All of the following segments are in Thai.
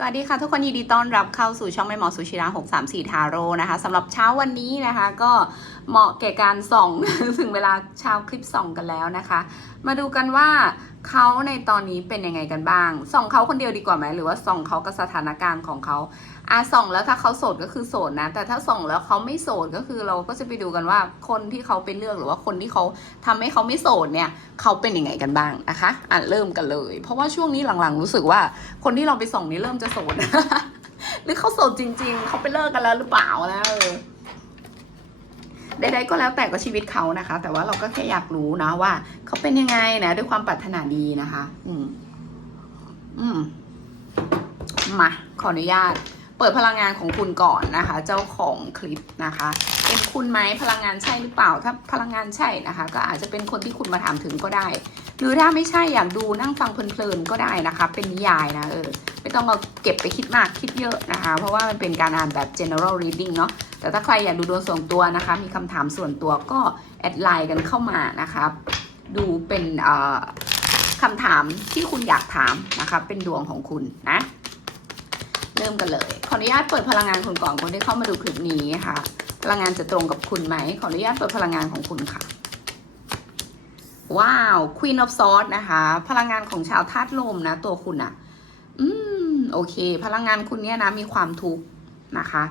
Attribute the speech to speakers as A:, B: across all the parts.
A: สวัสดีค่ะทุกคนยินดีต้อนรับเข้าสู่ช่องแม่หมอสุชิระ634 ทาโร่นะคะสำหรับเช้าวันนี้นะคะ ก็เหมาะแก่การส่อง ถึงเวลาเช้าคลิปส่องกันแล้วนะคะ มาดูกันว่าเขาในตอนนี้เป็นยังไงกันบ้าง ส่องเขาคนเดียวดีกว่าไหมหรือว่าส่องเขากับสถานการณ์ของเขาอะส่องแล้วถ้าเขาโสดก็คือโสดนะ แต่ถ้าส่องแล้วเขาไม่โสดก็คือเราก็จะไปดูกันว่าคนที่เขาไปเลือกหรือว่าคนที่เขาทำให้เขาไม่โสดเนี่ยเขาเป็นยังไงกันบ้างนะคะอะเริ่มกันเลย เพราะว่าช่วงนี้หลังๆ รู้สึกว่าคนที่เราไปส่องนี่เริ่มจะโสดหรือเขาโสดจริง ๆเขาไปเลิกกันแล้วหรือเปล่านะเออ ใดๆก็แล้วแต่ก็ชีวิตเขานะคะ แต่ว่าเราก็แค่อยากรู้นะว่าเขาเป็นยังไงนะด้วยความปรารถนาดีนะคะ อืม อืม มาขออนุญาต เปิดพลังงานของคุณก่อนนะคะ เจ้าของคลิปนะคะเป็นคุณไหมพลังงานใช่หรือเปล่า ถ้าพลังงานใช่นะคะ ก็อาจจะเป็นคนที่คุณมาถามถึงก็ได้ หรือถ้าไม่ใช่อยากดูนั่งฟังเพลินๆก็ได้นะคะ เป็นนิยายนะเออไม่ต้องมาเก็บไปคิดมากคิดเยอะนะคะ เพราะว่ามันเป็นการอ่านแบบ general reading เนาะแต่ถ้าใครอยากดูดวงส่วนตัวนะคะ มีคำถามส่วนตัวก็แอดไลน์กันเข้ามานะคะดูเป็นคำถามที่คุณอยากถามนะคะ เป็นดวงของคุณนะเริ่มกันเลย ขออนุญาตเปิดพลังงานคุณก่อนคนที่เข้ามาดูคลิปนี้ค่ะ พลังงานจะตรงกับคุณไหมขออนุญาตเปิดพลังงานของคุณค่ะ ว้าว Queen of Swords นะคะ พลังงานของชาวธาตุลมนะ ตัวคุณอะอืม โอเค พลังงานคุณเนี่ยนะ มีความทุกข์นะคะ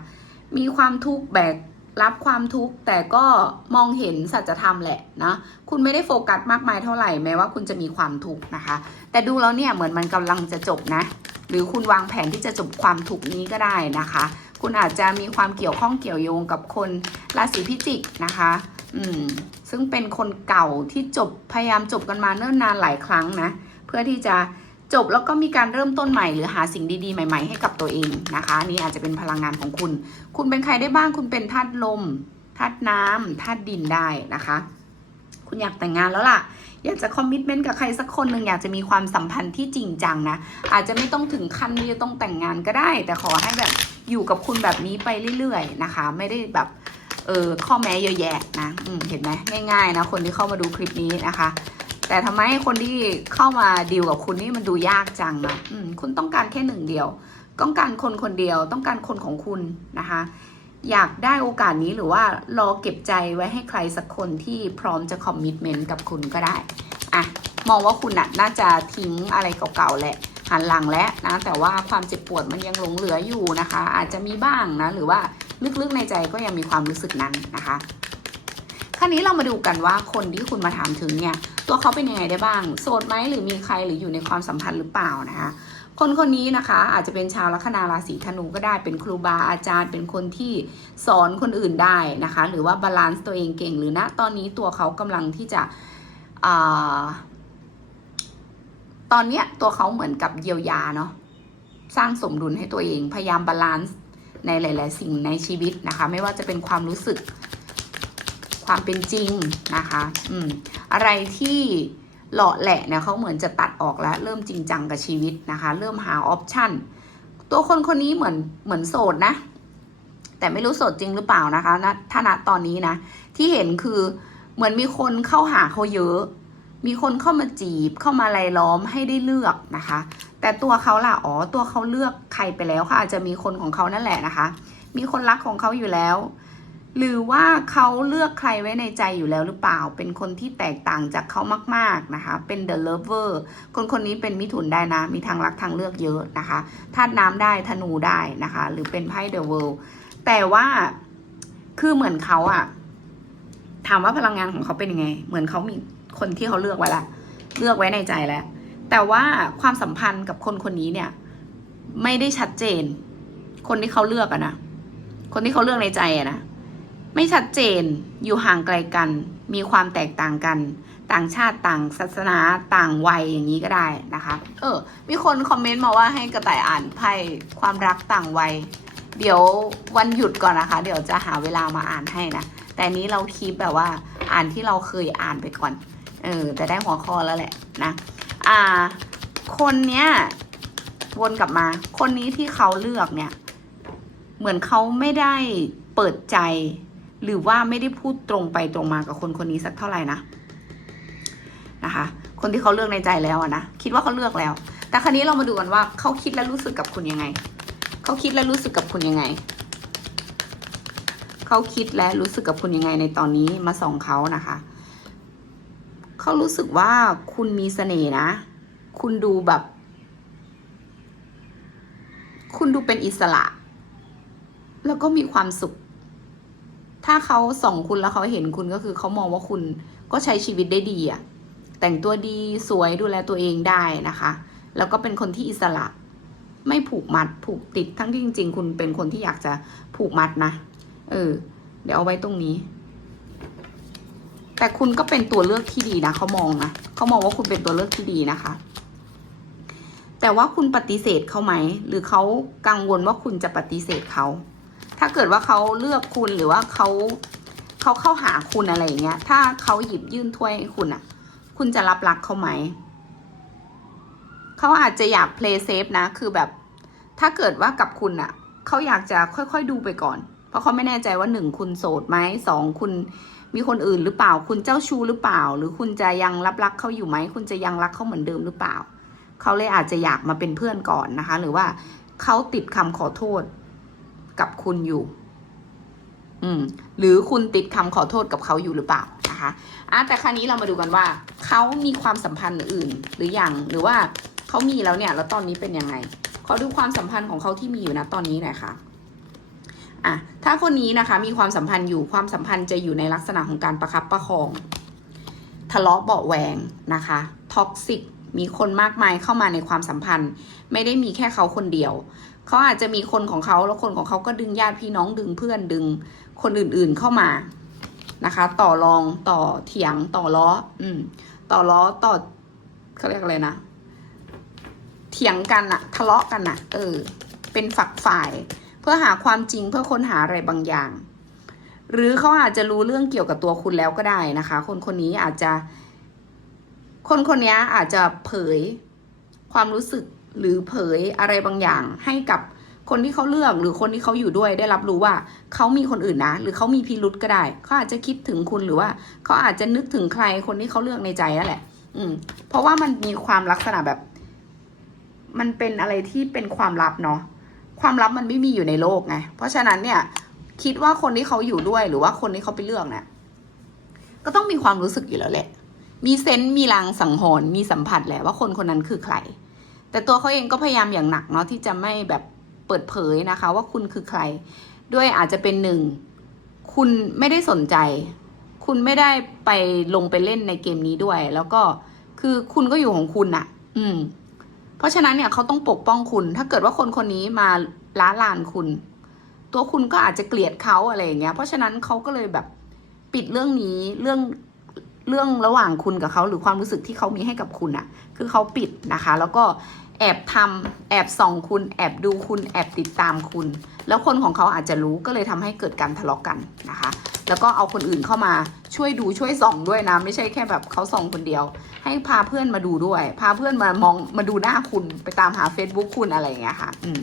A: มีความทุกข์แบกรับความทุกข์แต่ก็มองเห็นสัจธรรมแหละนะคุณไม่ได้โฟกัสมากมายเท่าไหร่แม้ว่าคุณจะมีความทุกข์นะคะ แต่ดูแล้วเนี่ยเหมือนมันกำลังจะจบนะ หรือคุณวางแผนที่จะจบความทุกข์นี้ก็ได้นะคะ คุณอาจจะมีความเกี่ยวข้องเกี่ยวโยงกับคนราศีพิจิกนะคะ อืม ซึ่งเป็นคนเก่าที่จบพยายามจบกันมาเนิ่นนานหลายครั้งนะ เพื่อที่จะจบแล้วก็มีการเริ่มต้นใหม่หรือหาสิ่งดีๆใหม่ ๆ ให้กับตัวเองนะคะนนี่อาจจะเป็นพลังงานของคุณ คุณเป็นใครได้บ้างคุณเป็นธาตุลมธาตุน้ำธาตุดินได้นะคะ คุณอยากแต่งงานแล้วล่ะ อยากจะคอมมิชเมนต์กับใครสักคนหนึ่งอยากจะมีความสัมพันธ์ที่จริงจังนะอาจจะไม่ต้องถึงขั้นที่จะต้องแต่งงานก็ได้ แต่ขอให้แบบอยู่กับคุณแบบนี้ไปเรื่อยๆนะคะ ไม่ได้แบบ เออข้อแม้เยอะแยะนะอืเห็นไหมง่ายๆนะคนที่เข้ามาดูคลิปนี้นะคะ แต่ทำไมคนที่เข้ามาดีลกับคุณนี่มันดูยากจังนะอืมคุณต้องการแค่หนึ่งเดียว ต้องการคนคนเดียวต้องการคนของคุณนะคะ อยากได้โอกาสนี้หรือว่ารอเก็บใจไว้ให้ใครสักคนที่พร้อมจะคอมมิชเมนต์กับคุณก็ได้อะมองว่าคุณน่ะน่าจะทิ้งอะไรเก่าๆแหละหันหลังแล้วนะแต่ว่าความเจ็บปวดมันยังหลงเหลืออยู่นะคะ อาจจะมีบ้างนะหรือว่า ลึกๆในใจก็ยังมีความรู้สึกนั้นนะคะคราวนี้เรามาดูกันว่าคนที่คุณมาถามถึงเนี่ย ตัวเขาเป็นยังไงได้บ้าง โสดไหมหรือมีใครหรืออยู่ในความสัมพันธ์หรือเปล่านะคะคนคนนี้นะคะอาจจะเป็นชาวลัคนาราศีธนูก็ได้เป็นครูบาอาจารย์ เป็นคนที่สอนคนอื่นได้นะคะ หรือว่าบาลานซ์ตัวเองเก่ง หรือณตอนนี้ตัวเขากำลังที่จะอตอนเนี้ยตัวเขาเหมือนกับเยียวยาเนาะสร้างสมดุลให้ตัวเองพยายามบาลานซ์ ในหลาย ๆ สิ่งในชีวิตนะคะ ไม่ว่าจะเป็นความรู้สึกความเป็นจริงนะคะอืมอะไรที่หล่อแหละเนี่ยเขาเหมือนจะตัดออกแล้ว เริ่มจริงจังกับชีวิตนะคะ เริ่มหาออปชั่นตัวคนคนนี้เหมือนเหมือนโสดนะ แต่ไม่รู้โสดจริงหรือเปล่านะคะณถ้าณตอนนี้นะ ที่เห็นคือเหมือนมีคนเข้าหาเขาเยอะ มีคนเข้ามาจีบเข้ามาลายล้อมให้ได้เลือกนะคะ แต่ตัวเขาล่ะอ๋อตัวเขาเลือกใครไปแล้วค่ะอาจจะมีคนของเขานั่นแหละนะคะ มีคนรักของเขาอยู่แล้ว หรือว่าเขาเลือกใครไว้ในใจอยู่แล้วหรือเปล่า เป็นคนที่แตกต่างจากเขามาก ๆนะคะ เป็น the lover คนคนนี้เป็นมิถุนได้นะ มีทางรักทางเลือกเยอะนะคะธาตุน้ำได้ธนูได้นะคะ หรือเป็นไพ่ the world แต่ว่าคือเหมือนเขาอะถามว่าพลังงานของเขาเป็นยังไง เหมือนเขามี คนที่เขาเลือกไว้ละเลือกไว้ในใจแล้ว แต่ว่าความสัมพันธ์กับคนคนนี้เนี่ย ไม่ได้ชัดเจน คนที่เขาเลือกอะนะคนที่เขาเลือกในใจอะนะไม่ชัดเจนอยู่ห่างไกลกัน มีความแตกต่างกัน ต่างชาติต่างศาสนาต่างวัยอย่างนี้ก็ได้นะคะ เออ มีคนคอมเมนต์มาว่าให้กระต่ายอ่านไพ่ความรักต่างวัยเดี๋ยววันหยุดก่อนนะคะ เดี๋ยวจะหาเวลามาอ่านให้นะ แต่นนี้เราคีปแบบว่าอ่านที่เราเคยอ่านไปก่อน เออ แต่ได้หัวข้อแล้วแหละนะอ่า คนเนี้ยวนกลับมา คนนี้ที่เขาเลือกเนี่ย เหมือนเขาไม่ได้เปิดใจ หรือว่าไม่ได้พูดตรงไปตรงมากับคนคนนี้สักเท่าไหร่นะนะคะ คนที่เขาเลือกในใจแล้วนะคิดว่าเขาเลือกแล้ว แต่ครั้นี้เรามาดูกันว่าเขาคิดและรู้สึกกับคุณยังไงเขาคิดและรู้สึกกับคุณยังไงเขาคิดและรู้สึกกับคุณยังไงในตอนนี้มาส่องเขานะคะ เขารู้สึกว่าคุณมีเสน่ห์นะ คุณดูแบบ คุณดูเป็นอิสระ แล้วก็มีความสุข ถ้าเขาส่องคุณแล้วเขาเห็นคุณก็คือเขามองว่าคุณก็ใช้ชีวิตได้ดีอะแต่งตัวดีสวยดูแลตัวเองได้นะคะ แล้วก็เป็นคนที่อิสระ ไม่ผูกมัด ผูกติดทั้งที่จริง ๆ คุณเป็นคนที่อยากจะผูกมัดนะ เออ เดี๋ยวเอาไว้ตรงนี้ แต่คุณก็เป็นตัวเลือกที่ดีนะเขามองนะเขามองว่าคุณเป็นตัวเลือกที่ดีนะคะ แต่ว่าคุณปฏิเสธเขาไหม หรือเขากังวลว่าคุณจะปฏิเสธเขา ถ้าเกิดว่าเขาเลือกคุณหรือว่าเขาเขาเข้าหาคุณอะไรอย่างเงี้ย ถ้าเขาหยิบยื่นถ้วยให้คุณอะ คุณจะรับรักเขาไหมเขาอาจจะอยาก play safe นะ คือแบบ ถ้าเกิดว่ากับคุณอะเขาอยากจะค่อยๆดูไปก่อน เพราะเขาไม่แน่ใจว่าหนึ่งคุณโสดไหมสองคุณ มีคนอื่นหรือเปล่า คุณเจ้าชู้หรือเปล่า หรือคุณจะยังรับรักเขาอยู่ไหม คุณจะยังรักเขาเหมือนเดิมหรือเปล่า เขาเลยอาจจะอยากมาเป็นเพื่อนก่อนนะคะ หรือว่าเขาติดคำขอโทษกับคุณอยู่ อืม หรือคุณติดคำขอโทษกับเขาอยู่หรือเปล่านะคะอะแต่ครั้นี้เรามาดูกันว่า เขามีความสัมพันธ์อื่นหรือยัง หรือว่าเขามีแล้วเนี่ย แล้วตอนนี้เป็นยังไง ขอดูความสัมพันธ์ของเขาที่มีอยู่นะตอนนี้หน่อยค่ะ อะถ้าคนนี้นะคะมีความสัมพันธ์อยู่ความสัมพันธ์จะอยู่ในลักษณะของการประคับประคอง ทะเลาะเบาแหวงนะคะท็อกซิกมีคนมากมายเข้ามาในความสัมพันธ์ ไม่ได้มีแค่เขาคนเดียว เขาอาจจะมีคนของเขาแล้วคนของเขาก็ดึงญาติพี่น้องดึงเพื่อนดึงคนอื่นๆเข้ามานะคะ ต่อรองต่อเถียงต่อล้อ อืม ต่อล้อต่อเขาเรียกอะไรนะเถียงกันอะทะเลาะกันอะเออ เป็นฝักฝ่าย พื่อหาความจริงเพื่อค้นหาอะไรบางอย่าง หรือเขาอาจจะรู้เรื่องเกี่ยวกับตัวคุณแล้วก็ได้นะคะ คนคนนี้อาจจะ คนคนนี้อาจจะเผยความรู้สึกหรือเผยอะไรบางอย่าง ให้กับคนที่เขาเลือกหรือคนที่เขาอยู่ด้วยได้รับรู้ว่าเขามีคนอื่นนะ หรือเขามีพิรุษก็ได้เขาอาจจะคิดถึงคุณหรือว่าเขาอาจจะนึกถึงใครคนที่เขาเลือกในใจนั่นแหละ อืม เพราะว่ามันมีความลักษณะแบบ มันเป็นอะไรที่เป็นความลับเนาะ ความลับมันไม่มีอยู่ในโลกไง เพราะฉะนั้นเนี่ย คิดว่าคนที่เขาอยู่ด้วยหรือว่าคนที่เขาไปเลือกเนี่ยก็ต้องมีความรู้สึกอยู่แล้วแหละ มีเซนต์มีลางสังหรณ์มีสัมผัสแหละว่าคนคนนั้นคือใคร แต่ตัวเขาเองก็พยายามอย่างหนักเนาะที่จะไม่แบบเปิดเผยนะคะ ว่าคุณคือใคร ด้วยอาจจะเป็นหนึ่งคุณไม่ได้สนใจ คุณไม่ได้ไปลงไปเล่นในเกมนี้ด้วย แล้วก็คือคุณก็อยู่ของคุณอะอืม เพราะฉะนั้นเนี่ยเขาต้องปกป้องคุณ ถ้าเกิดว่าคนคนนี้มาล้าลานคุณ ตัวคุณก็อาจจะเกลียดเขาอะไรอย่างเงี้ย เพราะฉะนั้นเขาก็เลยแบบปิดเรื่องนี้เรื่องเรื่องระหว่างคุณกับเขาหรือความรู้สึกที่เขามีให้กับคุณอะคือเขาปิดนะคะ แล้วก็ แอบทำแอบส่องคุณ แอบดูคุณ แอบติดตามคุณ แล้วคนของเขาอาจจะรู้ก็เลยทำให้เกิดการทะเลาะกันนะคะ แล้วก็เอาคนอื่นเข้ามาช่วยดูช่วยส่องด้วยนะ ไม่ใช่แค่แบบเขาส่องคนเดียว ให้พาเพื่อนมาดูด้วย พาเพื่อนมามองมาดูหน้าคุณไปตามหา Facebook คุณอะไรอย่างเงี้ยค่ะ อืม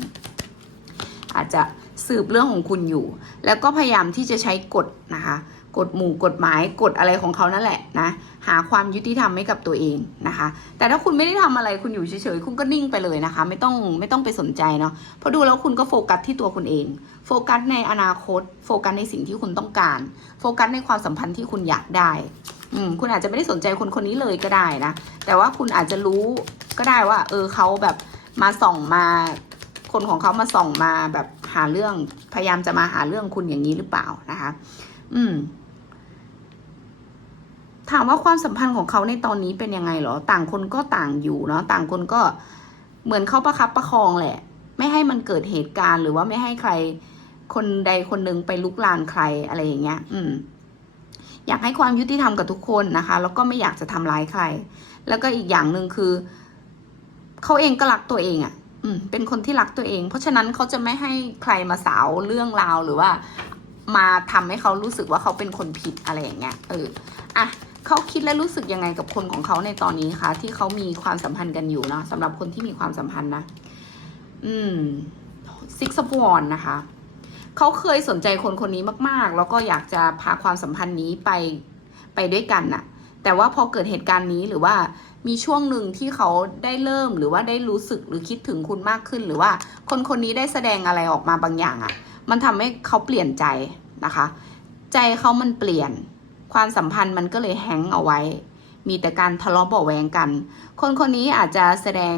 A: อาจจะสืบเรื่องของคุณอยู่ แล้วก็พยายามที่จะใช้กฎนะคะ กฎหมู่กฎหมายกฎอะไรของเขานั่นแหละนะหาความยุติธรรมให้กับตัวเองนะคะ แต่ถ้าคุณไม่ได้ทำอะไรคุณอยู่เฉยๆคุณก็นิ่งไปเลยนะคะ ไม่ต้องไม่ต้องไปสนใจเนาะเพราะดูแล้วคุณก็โฟกัสที่ตัวคุณเอง โฟกัสในอนาคต โฟกัสในสิ่งที่คุณต้องการ โฟกัสในความสัมพันธ์ที่คุณอยากได้อืมคุณอาจจะไม่ได้สนใจคนคนนี้เลยก็ได้นะแต่ว่าคุณอาจจะรู้ก็ได้ว่า เออเขาแบบมาส่องมาคนของเขามาส่องมาแบบหาเรื่องพยายามจะมาหาเรื่องคุณอย่างนี้หรือเปล่านะคะ อืม ถามว่าความสัมพันธ์ของเขาในตอนนี้เป็นยังไงเหรอ ต่างคนก็ต่างอยู่เนาะ ต่างคนก็เหมือนเขาประคับประคองแหละ ไม่ให้มันเกิดเหตุการณ์ หรือว่าไม่ให้ใครคนใดคนหนึ่งไปลุกลานใครอะไรอย่างเงี้ย อืม อยากให้ความยุติธรรมกับทุกคนนะคะ แล้วก็ไม่อยากจะทำร้ายใคร แล้วก็อีกอย่างหนึ่งคือ เขาเองก็รักตัวเองอะ่ะ อืม เป็นคนที่รักตัวเอง เพราะฉะนั้นเขาจะไม่ให้ใครมาสาวเรื่องราวหรือว่ามาทำให้เขารู้สึกว่าเขาเป็นคนผิดอะไรอย่างเงี้ย เออ อะ เขาคิดและรู้สึกยังไงกับคนของเขาในตอนนี้คะที่เขามีความสัมพันธ์กันอยู่เนาะสำหรับคนที่มีความสัมพันธ์นะ อืม six of wands นะคะเขาเคยสนใจคนคนนี้มาก ๆ แล้วก็อยากจะพาความสัมพันธ์นี้ไปไปด้วยกันน่ะ แต่ว่าพอเกิดเหตุการณ์นี้หรือว่ามีช่วงหนึ่งที่เขาได้เริ่มหรือว่าได้รู้สึกหรือคิดถึงคุณมากขึ้น หรือว่าคนคนนี้ได้แสดงอะไรออกมาบางอย่างอะ่ะ มันทำให้เขาเปลี่ยนใจนะคะ ใจเขามันเปลี่ยน ความสัมพันธ์มันก็เลยแฮงเอาไว้ มีแต่การทะเลาะเบาแวงกัน คนคนนี้อาจจะแสดง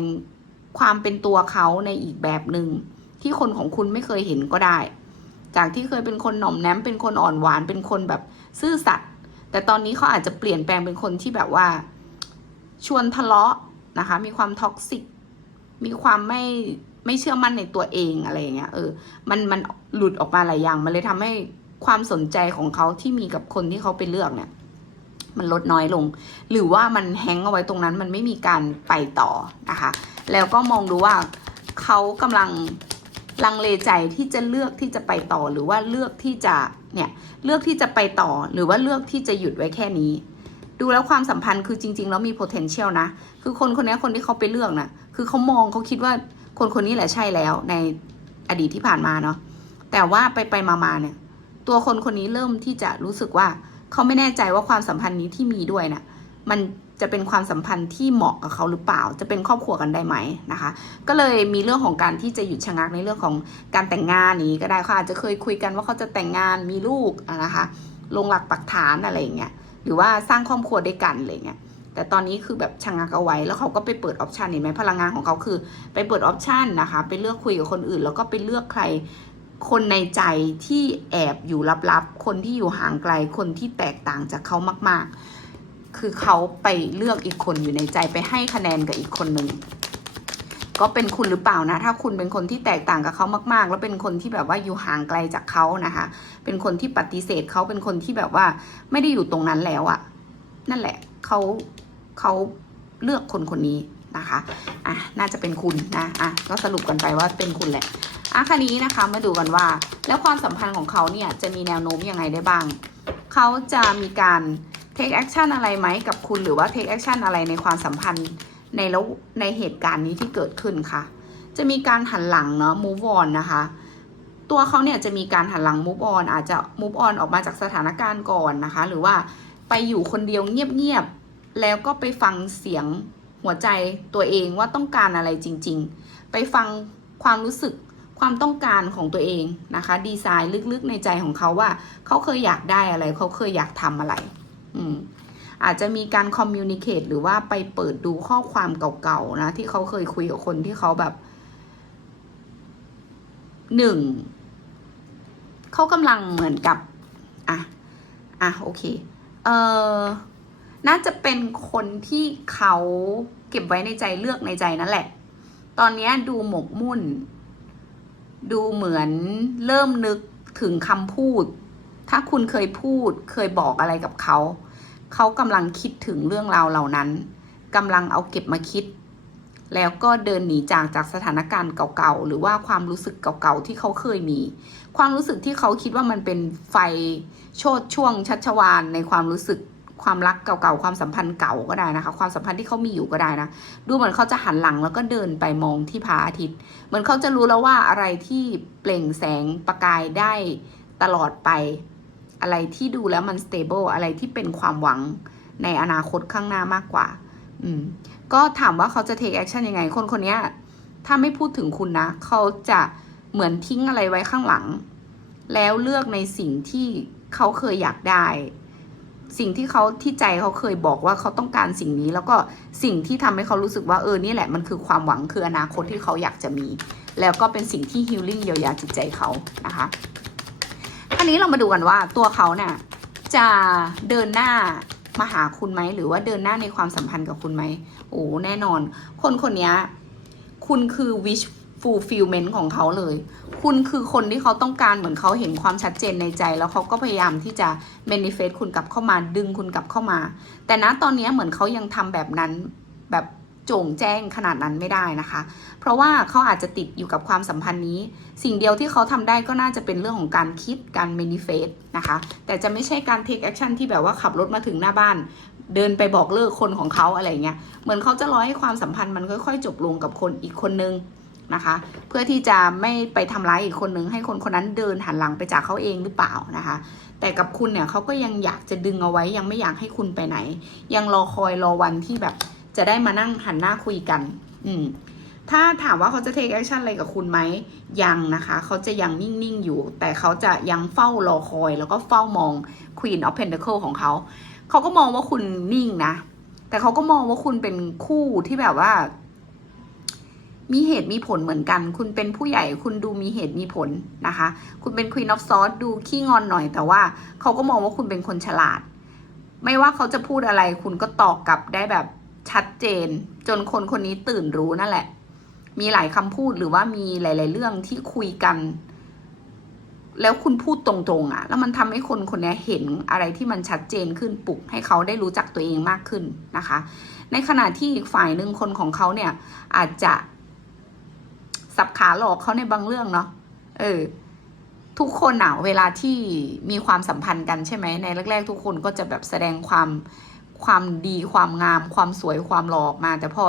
A: ความเป็นตัวเขาในอีกแบบหนึ่งที่คนของคุณไม่เคยเห็นก็ได้ จากที่เคยเป็นคนหน่อมแนมเป็นคนอ่อนหวานเป็นคนแบบซื่อสัตย์แต่ตอนนี้เขาอาจจะเปลี่ยนแปลงเป็นคนที่แบบว่า ชวนทะเลาะนะคะ มีความท็อกซิกมีความไม่ไม่เชื่อมั่นในตัวเองอะไรอย่างเงี้ยเออ มันมันหลุดออกมาหลายอย่าง มันเลยทำให้ ความสนใจของเขาที่มีกับคนที่เขาไปเลือกเนี่ย มันลดน้อยลง หรือว่ามันแฮงเอาไว้ตรงนั้นมันไม่มีการไปต่อนะคะ แล้วก็มองดูว่าเขากำลังลังเลใจที่จะเลือกที่จะไปต่อหรือว่าเลือกที่จะเนี่ยเลือกที่จะไปต่อหรือว่าเลือกที่จะหยุดไว้แค่นี้ ดูแล้วความสัมพันธ์คือจริง ๆ แล้วมี potential นะ คือคนคนนี้คนที่เขาไปเลือกนะ่ะคือเขามองเขาคิดว่าคนคนนี้แหละใช่แล้วในอดีตที่ผ่านมาเนาะแต่ว่าไปไปมามาเนี่ย ตัวคนคนนี้เริ่มที่จะรู้สึกว่าเขาไม่แน่ใจว่าความสัมพันธ์นี้ที่มีด้วยน่ะมันจะเป็นความสัมพันธ์ที่เหมาะกับเขาหรือเปล่า จะเป็นครอบครัวกันได้ไหมนะคะ ก็เลยมีเรื่องของการที่จะหยุดชะงักในเรื่องของการแต่งงานนี้ก็ได้เขาอาจจะเคยคุยกันว่าเขาจะแต่งงานมีลูกนะคะ ลงหลักปักฐานอะไรอย่างเงี้ย หรือว่าสร้างครอบครัวด้วยกันอะไรเงี้ย แต่ตอนนี้คือแบบชะงักเอาไว้ แล้วเขาก็ไปเปิดออปชันเห็นไหมพลังงานของเขาคือ ไปเปิดออปชันนะคะ ไปเลือกคุยกับคนอื่น แล้วก็ไปเลือกใคร คนในใจที่แอบอยู่ลับๆ คนที่อยู่ห่างไกล คนที่แตกต่างจากเขามาก ๆ คือเขาไปเลือกอีกคนอยู่ในใจไปให้คะแนนกับอีกคนหนึ่งก็เป็นคุณหรือเปล่านะ ถ้าคุณเป็นคนที่แตกต่างกับเขามาก ๆ แล้วเป็นคนที่แบบว่าอยู่ห่างไกลจากเขานะคะ เป็นคนที่ปฏิเสธเขาเป็นคนที่แบบว่าไม่ได้อยู่ตรงนั้นแล้วอะนั่นแหละเขาเขาเลือกคนคนนี้ นะคะอะน่าจะเป็นคุณนะอะก็สรุปกันไปว่าเป็นคุณแหละอะคันนี้นะคะมาดูกันว่า แล้วความสัมพันธ์ของเขาเนี่ยจะมีแนวโน้มยังไงได้บ้าง เขาจะมีการ take action อะไรไหมกับคุณหรือว่า take action อะไรในความสัมพันธ์ในแล้วในเหตุการณ์นี้ที่เกิดขึ้นค่ะ จะมีการหันหลังเนาะ move on นะคะ ตัวเขาเนี่ยจะมีการหันหลัง move on อาจจะ move on ออกมาจากสถานการณ์ก่อนนะคะ หรือว่าไปอยู่คนเดียวเงียบๆแล้วก็ไปฟังเสียง หัวใจตัวเองว่าต้องการอะไรจริง ๆ ไปฟังความรู้สึกความต้องการของตัวเองนะคะ ดีไซน์ลึกๆในใจของเขาว่า เขาเคยอยากได้อะไร เขาเคยอยากทำอะไร อืมอาจจะมีการคอมมิวนิเคตหรือว่าไปเปิดดูข้อความเก่าๆนะ ที่เขาเคยคุยกับคนที่เขาแบบหนึ่งเขากำลังเหมือนกับ อะ อะ โอเค เออ น่าจะเป็นคนที่เขาเก็บไว้ในใจเลือกในใจนั่นแหละ ตอนนี้ดูหมกมุ่น ดูเหมือนเริ่มนึกถึงคำพูด ถ้าคุณเคยพูดเคยบอกอะไรกับเขา เขากำลังคิดถึงเรื่องราวเหล่านั้นกำลังเอาเก็บมาคิด แล้วก็เดินหนีจากจากสถานการณ์เก่าๆ หรือว่าความรู้สึกเก่าๆ ที่เขาเคยมี ความรู้สึกที่เขาคิดว่ามันเป็นไฟโชดช่วงชัชวานในความรู้สึก ความรักเก่าๆความสัมพันธ์เก่าก็ได้นะคะ ความสัมพันธ์ที่เขามีอยู่ก็ได้นะดูเหมือนเขาจะหันหลังแล้วก็เดินไปมองที่พระอาทิตย์เหมือนเขาจะรู้แล้วว่าอะไรที่เปล่งแสงประกายได้ตลอดไป อะไรที่ดูแล้วมัน stable อะไรที่เป็นความหวังในอนาคตข้างหน้ามากกว่า อืม ก็ถามว่าเขาจะ take action ยังไง คนคนนี้ถ้าไม่พูดถึงคุณนะ เขาจะเหมือนทิ้งอะไรไว้ข้างหลัง แล้วเลือกในสิ่งที่เขาเคยอยากได้ สิ่งที่เขาที่ใจเขาเคยบอกว่าเขาต้องการสิ่งนี้ แล้วก็สิ่งที่ทำให้เขารู้สึกว่าเออนี่แหละมันคือความหวังคืออนาคตที่เขาอยากจะมี แล้วก็เป็นสิ่งที่ healing เยียวยาจิตใจเขานะคะครานี้เรามาดูกันว่าตัวเขาเนี่ยจะเดินหน้ามาหาคุณไหมหรือว่าเดินหน้าในความสัมพันธ์กับคุณไหมโอ้แน่นอน คนคนนี้คุณคือ wish fulfillment ของเขาเลย คุณคือคนที่เขาต้องการเหมือนเขาเห็นความชัดเจนในใจ แล้วเขาก็พยายามที่จะ manifest คุณกลับเข้ามาดึงคุณกลับเข้ามา แต่ณตอนนี้เหมือนเขายังทำแบบนั้นแบบโจ่งแจ้งขนาดนั้นไม่ได้นะคะ เพราะว่าเขาอาจจะติดอยู่กับความสัมพันธ์นี้ สิ่งเดียวที่เขาทำได้ก็น่าจะเป็นเรื่องของการคิดการ manifest นะคะ แต่จะไม่ใช่การ take action ที่แบบว่าขับรถมาถึงหน้าบ้านเดินไปบอกเลิกคนของเขาอะไรเงี้ย เหมือนเขาจะรอให้ความสัมพันธ์มันค่อย ๆ จบลงกับคนอีกคนนึง นะคะ เพื่อที่จะไม่ไปทำร้ายอีกคนนึงให้คนคนนั้นเดินหันหลังไปจากเขาเองหรือเปล่านะคะ แต่กับคุณเนี่ยเขาก็ยังอยากจะดึงเอาไว้ยังไม่อยากให้คุณไปไหน ยังรอคอยรอวันที่แบบจะได้มานั่งหันหน้าคุยกัน อืมถ้าถามว่าเขาจะ take action อะไรกับคุณไหมยังนะคะ เขาจะยังนิ่ง ๆ อยู่ แต่เขาจะยังเฝ้ารอคอย แล้วก็เฝ้ามอง Queen of Pentacle ของเขา เขาก็มองว่าคุณนิ่งนะ แต่เขาก็มองว่าคุณเป็นคู่ที่แบบว่า มีเหตุมีผลเหมือนกัน คุณเป็นผู้ใหญ่คุณดูมีเหตุมีผลนะคะ คุณเป็น Queen of Swords ดูขี้งอนหน่อยแต่ว่าเขาก็มองว่าคุณเป็นคนฉลาด ไม่ว่าเขาจะพูดอะไร คุณก็ตอบกลับได้แบบชัดเจน จนคนคนนี้ตื่นรู้นั่นแหละ มีหลายคำพูดหรือว่ามีหลาย ๆ เรื่องที่คุยกัน แล้วคุณพูดตรงๆอะ่ะ แล้วมันทำให้คนคนนี้เห็นอะไรที่มันชัดเจนขึ้นปลุกให้เขาได้รู้จักตัวเองมากขึ้นนะคะ ในขณะที่อีกฝ่ายหนึ่งคนของเขาเนี่ยอาจจะ สับขาหลอกเขาในบางเรื่องเนาะเออ ทุกคนอะเวลาที่มีความสัมพันธ์กันใช่ไหมในแรก ๆ ทุกคนก็จะแบบแสดงความความดีความงาม ความสวยความหล่อกมา แต่พอ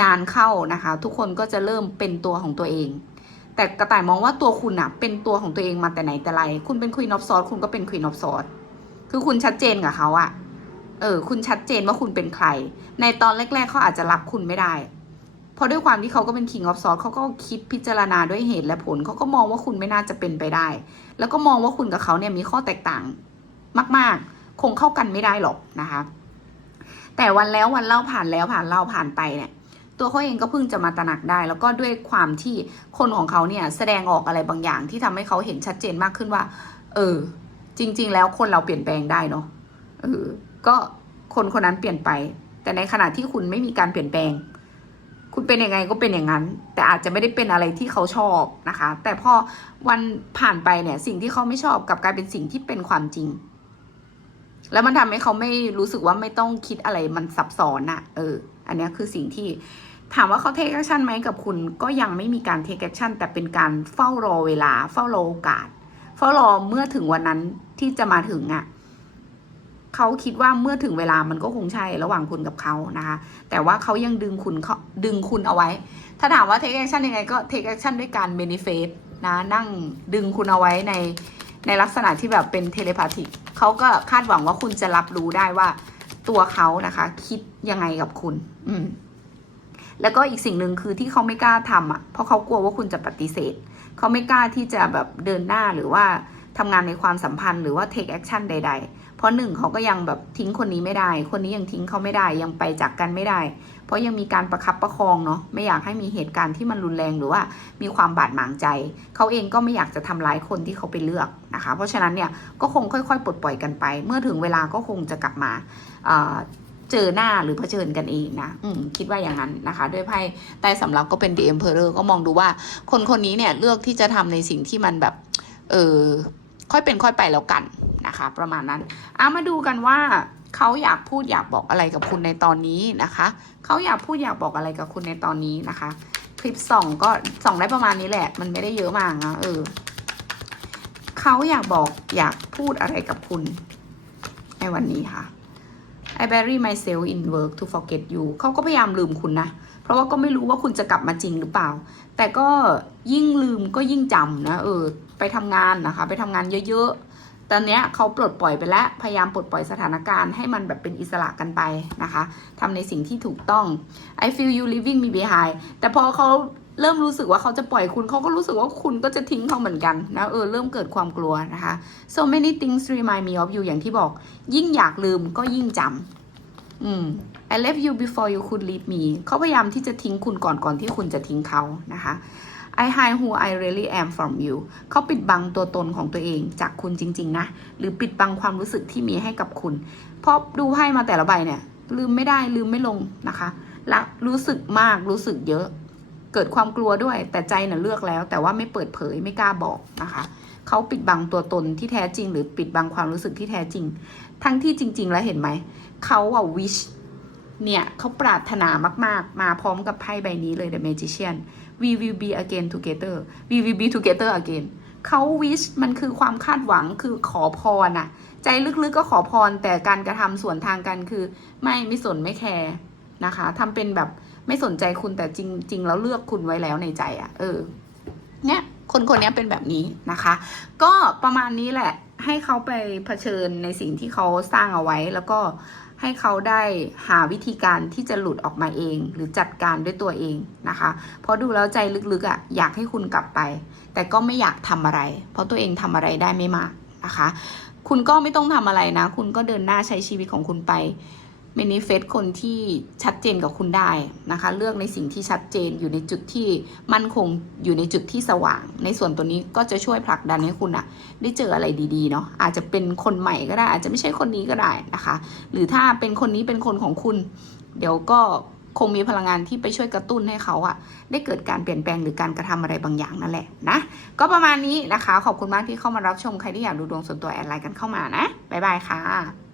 A: นานเข้านะคะ ทุกคนก็จะเริ่มเป็นตัวของตัวเอง แต่กระต่ายมองว่าตัวคุณอะเป็นตัวของตัวเองมาแต่ไหนแต่ไร คุณเป็นควีนออฟซอสคุณก็เป็นควีนออฟซอสคือคุณชัดเจนกับเขาอะเออ คุณชัดเจนว่าคุณเป็นใคร ในตอนแรก ๆเขาอาจจะรับคุณไม่ได้ ราะด้วยความที่เขาก็เป็น King of Swords เขาก็คิดพิจารณาด้วยเหตุและผล เขาก็มองว่าคุณไม่น่าจะเป็นไปได้ แล้วก็มองว่าคุณกับเขาเนี่ยมีข้อแตกต่างมาก ๆ คงเข้ากันไม่ได้หรอกนะคะ แต่วันแล้ววันเล่าผ่านแล้วผ่านเล่าผ่านไปเนี่ยตัวเขาเองก็เพิ่งจะมาตระหนักได้ แล้วก็ด้วยความที่คนของเขาเนี่ยแสดงออกอะไรบางอย่างที่ทำให้เขาเห็นชัดเจนมากขึ้นว่า เออ จริง ๆ แล้วคนเราเปลี่ยนแปลงได้เนาะเออก็คนคนนั้นเปลี่ยนไป แต่ในขณะที่คุณไม่มีการเปลี่ยนแปลง คุณเป็นยังไงก็เป็นอย่างนั้น แต่อาจจะไม่ได้เป็นอะไรที่เขาชอบนะคะ แต่พอวันผ่านไปเนี่ย สิ่งที่เขาไม่ชอบกลับกลายเป็นสิ่งที่เป็นความจริง แล้วมันทำให้เขาไม่รู้สึกว่าไม่ต้องคิดอะไรมันซับซ้อนอะเออ อันนี้คือสิ่งที่ถามว่าเขาเทคแอคชั่นไหมกับคุณก็ยังไม่มีการเทคแอคชั่นแต่เป็นการเฝ้ารอเวลา เฝ้ารอโอกาส เฝ้ารอเมื่อถึงวันนั้นที่จะมาถึงอะ่ะ เขาคิดว่าเมื่อถึงเวลามันก็คงใช่ระหว่างคุณกับเขานะคะ แต่ว่าเขายังดึงคุณเขาดึงคุณเอาไว้ ถ้าถามว่าเทคแอคชั่นยังไงก็เทคแอคชั่นด้วยการเมนิเฟสนะนั่งดึงคุณเอาไว้ในในลักษณะที่แบบเป็นเทเลพาธิกเขาก็คาดหวังว่าคุณจะรับรู้ได้ว่าตัวเขานะคะ คิดยังไงกับคุณ อืมแล้วก็อีกสิ่งหนึ่งคือที่เขาไม่กล้าทำอะเพราะเขากลัวว่าคุณจะปฏิเสธ เขาไม่กล้าที่จะแบบเดินหน้าหรือว่าทำงานในความสัมพันธ์หรือว่า take action ใด ๆ เพราะหนึ่งเขาก็ยังแบบทิ้งคนนี้ไม่ได้ คนนี้ยังทิ้งเขาไม่ได้ยังไปจากกันไม่ได้ เพราะยังมีการประคับประคองเนาะไม่อยากให้มีเหตุการณ์ที่มันรุนแรงหรือว่ามีความบาดหมางใจ เขาเองก็ไม่อยากจะทำร้ายคนที่เขาไปเลือกนะคะ เพราะฉะนั้นเนี่ยก็คงค่อยๆ ปลดปล่อยกันไป เมื่อถึงเวลาก็คงจะกลับมาเเจอหน้าหรือเผชิญกันเองนะ อืมคิดว่าอย่างนั้นนะคะ ด้วยไพ่ใต้สำรับก็เป็น The Emperor ก็มองดูว่า คนคนนี้เนี่ยเลือกที่จะทำในสิ่งที่มันแบบ เออ ค่อยเป็นค่อยไปแล้วกันนะคะ ประมาณนั้นเอามาดูกันว่าเขาอยากพูดอยากบอกอะไรกับคุณในตอนนี้นะคะเขาอยากพูดอยากบอกอะไรกับคุณในตอนนี้นะคะ คลิปส่องก็ส่องได้ประมาณนี้แหละ มันไม่ได้เยอะมากนะเออเขาอยากบอกอยากพูดอะไรกับคุณ ในวันนี้ค่ะ I bury myself in work to forget you เขาก็พยายามลืมคุณนะ เพราะว่าก็ไม่รู้ว่าคุณจะกลับมาจริงหรือเปล่า แต่ก็ยิ่งลืมก็ยิ่งจำนะ เออ ไปทำงานนะคะ ไปทำงานเยอะๆ ตอนเนี้ยเขาปลดปล่อยไปแล้ว พยายามปลดปล่อยสถานการณ์ให้มันแบบเป็นอิสระกันไปนะคะทำในสิ่งที่ถูกต้อง I feel you leaving me behind แต่พอเขาเริ่มรู้สึกว่าเขาจะปล่อยคุณเขาก็รู้สึกว่าคุณก็จะทิ้งเขาเหมือนกันนะเออเริ่มเกิดความกลัวนะคะ so many things remind me of you อย่างที่บอก ยิ่งอยากลืมก็ยิ่งจำอืม I left you before you could leave me เขาพยายามที่จะทิ้งคุณก่อนก่อนที่คุณจะทิ้งเขานะคะ I hide who I really am from you เขาปิดบังตัวตนของตัวเองจากคุณจริง ๆ นะ หรือปิดบังความรู้สึกที่มีให้กับคุณ เพราะดูไพ่มาแต่ละใบเนี่ย ลืมไม่ได้ลืมไม่ลงนะคะและรู้สึกมากรู้สึกเยอะ เกิดความกลัวด้วย แต่ใจน่ะเลือกแล้ว แต่ว่าไม่เปิดเผยไม่กล้าบอกนะคะเขาปิดบังตัวตนที่แท้จริง หรือปิดบังความรู้สึกที่แท้จริง ทั้งที่จริง ๆ แล้วเห็นไหมเขาอะ wish เนี่ยเขาปรารถนามาก ๆ มาพร้อมกับไพ่ใบนี้เลย The Magician we will be again together we will be together again เขา wish มันคือความคาดหวังคือขอพรอะใจลึกๆก็ขอพร แต่การกระทำส่วนทางกันคือ ไม่ไม่สนไม่แคร์นะคะทำเป็นแบบไม่สนใจคุณแต่จริง ๆ แล้วเลือกคุณไว้แล้วในใจอะ เออ เนี่ยคนคนนี้เป็นแบบนี้นะคะ ก็ประมาณนี้แหละ ให้เขาไปเผชิญในสิ่งที่เขาสร้างเอาไว้แล้วก็ ให้เขาได้หาวิธีการที่จะหลุดออกมาเอง หรือจัดการด้วยตัวเองนะคะ เพราะดูแล้วใจลึกๆอะ่ะอยากให้คุณกลับไป แต่ก็ไม่อยากทำอะไร เพราะตัวเองทำอะไรได้ไม่มากนะคะ คุณก็ไม่ต้องทำอะไรนะ คุณก็เดินหน้าใช้ชีวิตของคุณไป เมนิเฟสคนที่ชัดเจนกับคุณได้นะคะ เลือกในสิ่งที่ชัดเจนอยู่ในจุดที่มั่นคงอยู่ในจุดที่สว่าง ในส่วนตัวนี้ก็จะช่วยผลักดันให้คุณอะได้เจออะไรดีๆเนาะอาจจะเป็นคนใหม่ก็ได้ อาจจะไม่ใช่คนนี้ก็ได้นะคะ หรือถ้าเป็นคนนี้เป็นคนของคุณ เดี๋ยวก็คงมีพลังงานที่ไปช่วยกระตุ้นให้เขาอะได้เกิดการเปลี่ยนแปลงหรือการกระทำอะไรบางอย่างนั่นแหละนะ ก็ประมาณนี้นะคะ ขอบคุณมากที่เข้ามารับชมใครที่อยากดูดวงส่วนตัวแอดไลน์กันเข้ามานะบ๊ายบายค่ะ